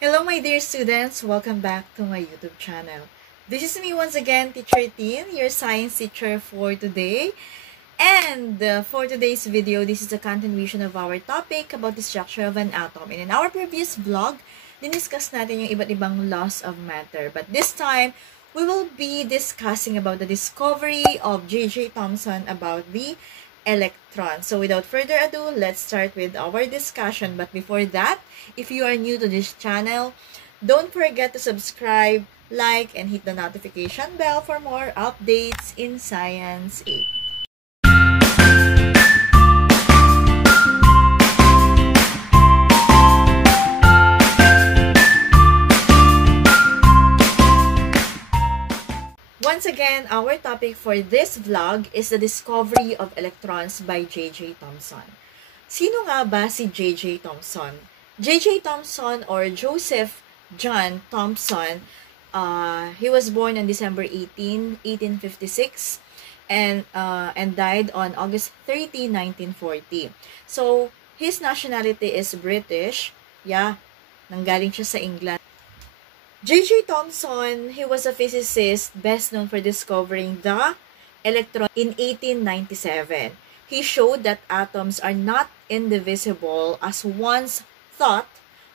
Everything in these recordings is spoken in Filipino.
Hello my dear students, welcome back to my YouTube channel. This is me once again, Teacher Tin, your science teacher for today. And for today's video, this is a continuation of our topic about the structure of an atom. And in our previous vlog, diniscuss natin yung iba't ibang laws of matter. But this time, we will be discussing about the discovery of J.J. Thomson about the electron. So without further ado, let's start with our discussion. But before that, if you are new to this channel, don't forget to subscribe, like, and hit the notification bell for more updates in Science 8. Once again, our topic for this vlog is the discovery of electrons by J.J. Thomson. Sino nga ba si J.J. Thomson? J.J. Thomson or Joseph John Thomson, he was born on December 18, 1856 and died on August 30, 1940. So, his nationality is British. Yeah, nanggaling siya sa England. J.J. Thomson, he was a physicist best known for discovering the electron in 1897. He showed that atoms are not indivisible as once thought,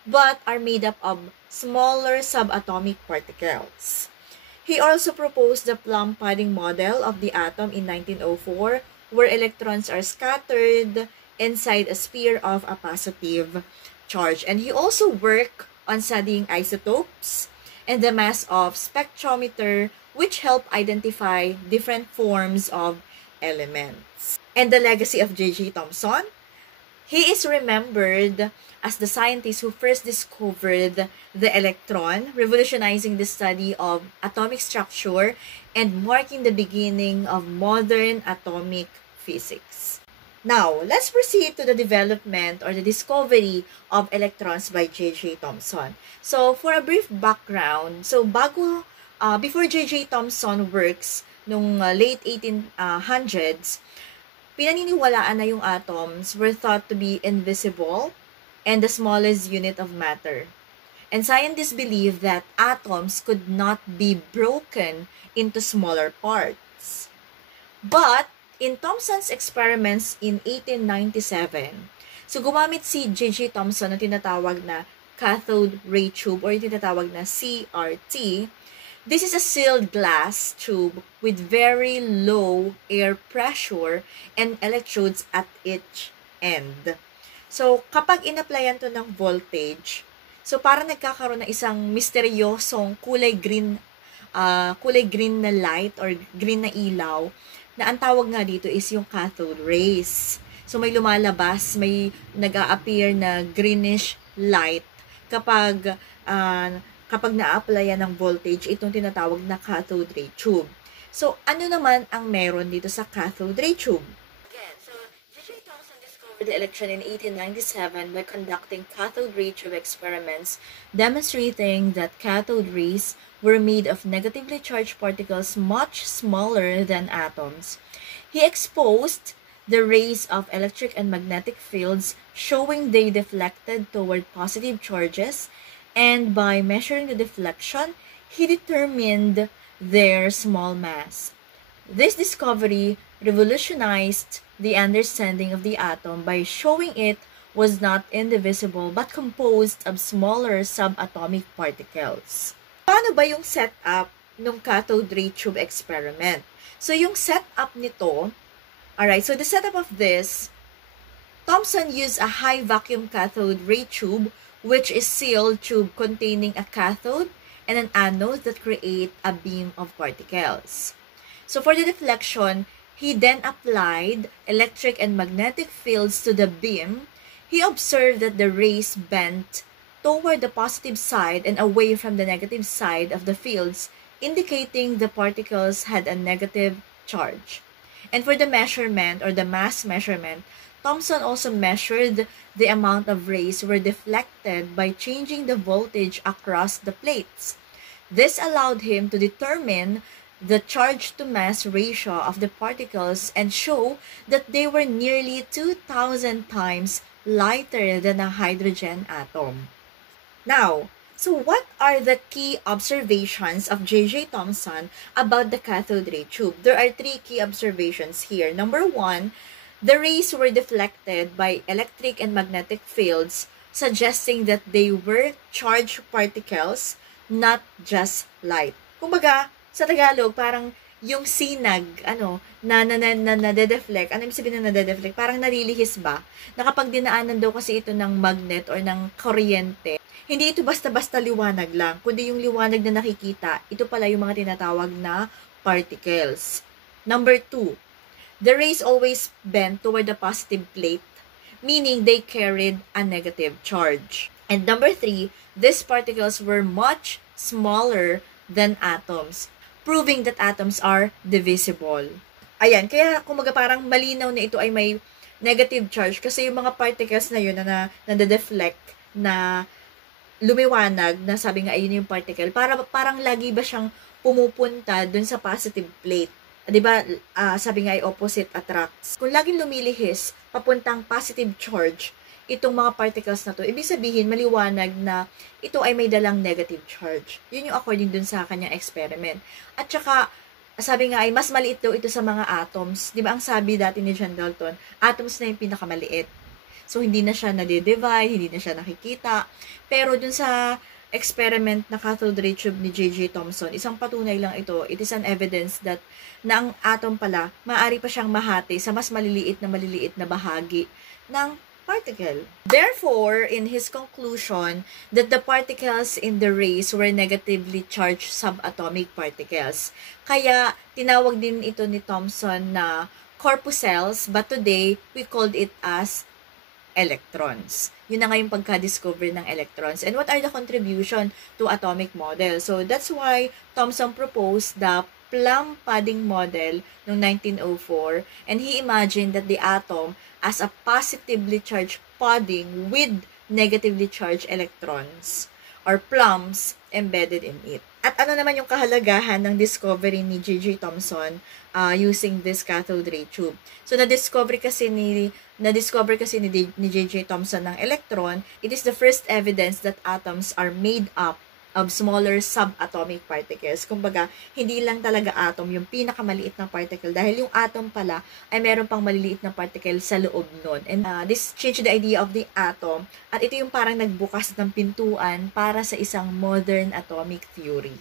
but are made up of smaller subatomic particles. He also proposed the plumb pudding model of the atom in 1904, where electrons are scattered inside a sphere of a positive charge. And he also worked on studying isotopes and the mass of spectrometer, which help identify different forms of elements. And the legacy of J.J. Thomson? He is remembered as the scientist who first discovered the electron, revolutionizing the study of atomic structure and marking the beginning of modern atomic physics. Now, let's proceed to the development or the discovery of electrons by J.J. Thomson. So, for a brief background, before J.J. Thomson works nung late 1800s, pinaniniwalaan na yung atoms were thought to be invisible and the smallest unit of matter. And scientists believe that atoms could not be broken into smaller parts. But in Thomson's experiments in 1897, so gumamit si J.J. Thomson na tinatawag na cathode ray tube or yung tinatawag na CRT. This is a sealed glass tube with very low air pressure and electrodes at each end. So, kapag in-applyan to ng voltage, so parang nagkakaroon ng isang misteryosong kulay green na light or green na ilaw na ang tawag nga dito is yung cathode rays. So, may lumalabas, may nag-a-appear na greenish light kapag na-applyan ng voltage, itong tinatawag na cathode ray tube. So, ano naman ang meron dito sa cathode ray tube? Again, so J.J. Thomson discovered the electron in 1897 by conducting cathode ray tube experiments, demonstrating that cathode rays were made of negatively charged particles much smaller than atoms. He exposed the rays of electric and magnetic fields, showing they deflected toward positive charges, and by measuring the deflection, he determined their small mass. This discovery revolutionized the understanding of the atom by showing it was not indivisible but composed of smaller subatomic particles. Paano ba yung setup ng cathode ray tube experiment? So, yung setup nito, alright, so the setup of this, Thomson used a high vacuum cathode ray tube, which is sealed tube containing a cathode and an anode that create a beam of particles. So, for the deflection, he then applied electric and magnetic fields to the beam. He observed that the rays bent toward the positive side and away from the negative side of the fields, indicating the particles had a negative charge. And for the measurement or the mass measurement, Thomson also measured the amount of rays were deflected by changing the voltage across the plates. This allowed him to determine the charge-to-mass ratio of the particles and show that they were nearly 2,000 times lighter than a hydrogen atom. Now, So what are the key observations of J.J. Thomson about the cathode ray tube? There are three key observations here. Number one, the rays were deflected by electric and magnetic fields, suggesting that they were charged particles, not just light. Kumbaga, sa Tagalog, parang yung sinag, nade-deflect. Ano ibig sabihin na nade-deflect? Parang nalilihis ba? Na kapag dinaanan daw kasi ito ng magnet or ng kuryente, hindi ito basta-basta liwanag lang, kundi yung liwanag na nakikita, ito pala yung mga tinatawag na particles. Number two, the rays always bent toward the positive plate, meaning they carried a negative charge. And number three, these particles were much smaller than atoms, proving that atoms are divisible. Ayan, kaya kumaga parang malinaw na ito ay may negative charge kasi yung mga particles na yun na nade-deflect, na lumiwanag, na sabi nga ayun yung particle, parang lagi ba siyang pumupunta dun sa positive plate. 'Di ba? Sabi nga ay opposite attracts. Kung laging lumilihis papuntang positive charge itong mga particles na to, ibig sabihin maliwanag na ito ay may dalang negative charge. Yun yung according dun sa kanyang experiment. At saka sabi nga ay mas maliit daw ito sa mga atoms. 'Di ba ang sabi dati ni John Dalton, atoms na yung pinakamaliit. So, hindi na siya nade-divide, hindi na siya nakikita. Pero dun sa experiment na cathode ray tube ni J.J. Thomson, isang patunay lang ito. It is an evidence that na ang atom pala, maaari pa siyang mahati sa mas maliliit na bahagi ng particle. Therefore, in his conclusion, that the particles in the rays were negatively charged subatomic particles. Kaya, tinawag din ito ni Thomson na corpuscles, but today, we called it as electrons. Yun na nga yung pagka-discover ng electrons. And what are the contribution to atomic model? So, that's why Thomson proposed the Plum padding model noong 1904, and he imagined that the atom as a positively charged padding with negatively charged electrons or plums embedded in it. At ano naman yung kahalagahan ng discovery ni J.J. Thomson using this cathode ray tube? So, na-discover kasi ni J.J. Thomson ng electron. It is the first evidence that atoms are made up of smaller subatomic particles. Kumbaga, hindi lang talaga atom yung pinakamaliit na particle, dahil yung atom pala ay meron pang maliliit na particle sa loob nun. And this changed the idea of the atom, at ito yung parang nagbukas ng pintuan para sa isang modern atomic theory.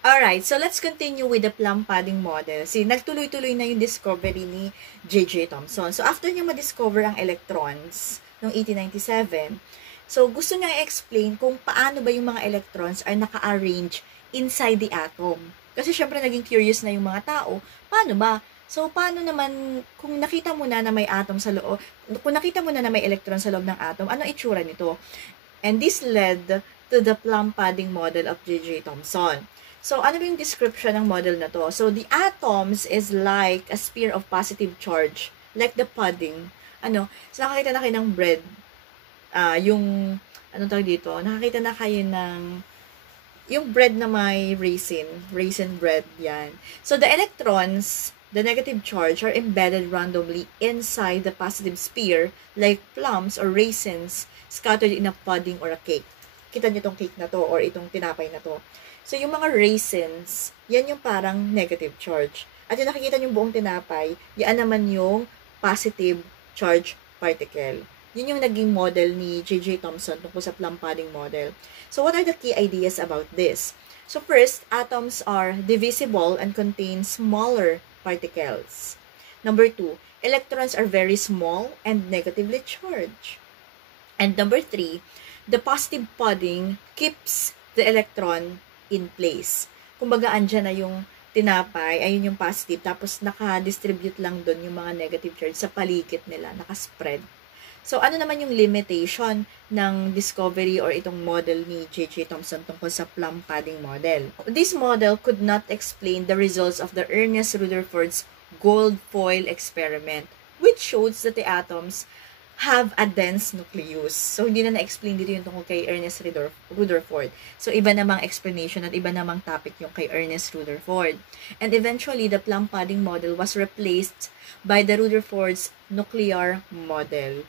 Alright, so let's continue with the Plum padding model. Nagtuloy-tuloy na yung discovery ni J.J. Thomson. So, after niya ma-discover ang electrons noong 1897, so, gusto niya i-explain kung paano ba yung mga electrons are naka-arrange inside the atom. Kasi syempre naging curious na yung mga tao, paano ba? So, paano naman, kung nakita mo na may atom sa loob, kung nakita mo na may electron sa loob ng atom, ano itsura nito? And this led to the Plum padding model of J.J. Thomson. So, ano ba yung description ng model na to? So, the atoms is like a sphere of positive charge, like the pudding. So, nakakita na kayo ng bread. Anong tawag dito? Nakakita na kayo ng yung bread na may raisin bread, yan. So, the electrons, the negative charge, are embedded randomly inside the positive sphere, like plums or raisins scattered in a pudding or a cake. Kita niyo itong cake na to or itong tinapay na to. So, yung mga raisins, yan yung parang negative charge. At yung nakikita yung buong tinapay, yan naman yung positive charge particle. Yun yung naging model ni J.J. Thomson tungkol sa Plum padding model. So, what are the key ideas about this? So, first, atoms are divisible and contain smaller particles. Number two, electrons are very small and negatively charged. And number three, the positive padding keeps the electron in place. Kumbaga, andyan na yung tinapay, ayun yung positive, tapos naka-distribute lang doon yung mga negative charge sa paligid nila, naka-spread. So, ano naman yung limitation ng discovery or itong model ni J.J. Thomson tungkol sa Plum padding model? This model could not explain the results of the Ernest Rutherford's gold foil experiment, which shows that the atoms have a dense nucleus. So, hindi na na-explain dito yung tungkol kay Ernest Rutherford. So, iba namang explanation at iba namang topic yung kay Ernest Rutherford. And eventually, the Plum padding model was replaced by the Rutherford's nuclear model.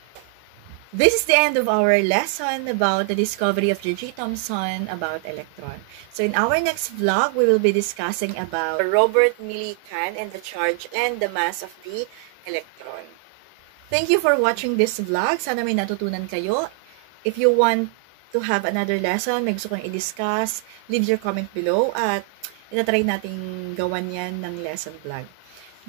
This is the end of our lesson about the discovery of J.J. Thomson about electron. So in our next vlog, we will be discussing about Robert Millikan and the charge and the mass of the electron. Thank you for watching this vlog. Sana may natutunan kayo. If you want to have another lesson, may gusto kong i-discuss, leave your comment below at itatry nating gawan yan ng lesson vlog.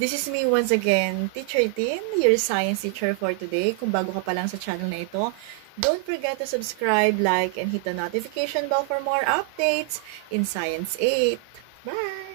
This is me once again, Teacher Tin, your science teacher for today. Kung bago ka pa lang sa channel na ito, don't forget to subscribe, like, and hit the notification bell for more updates in Science 8. Bye!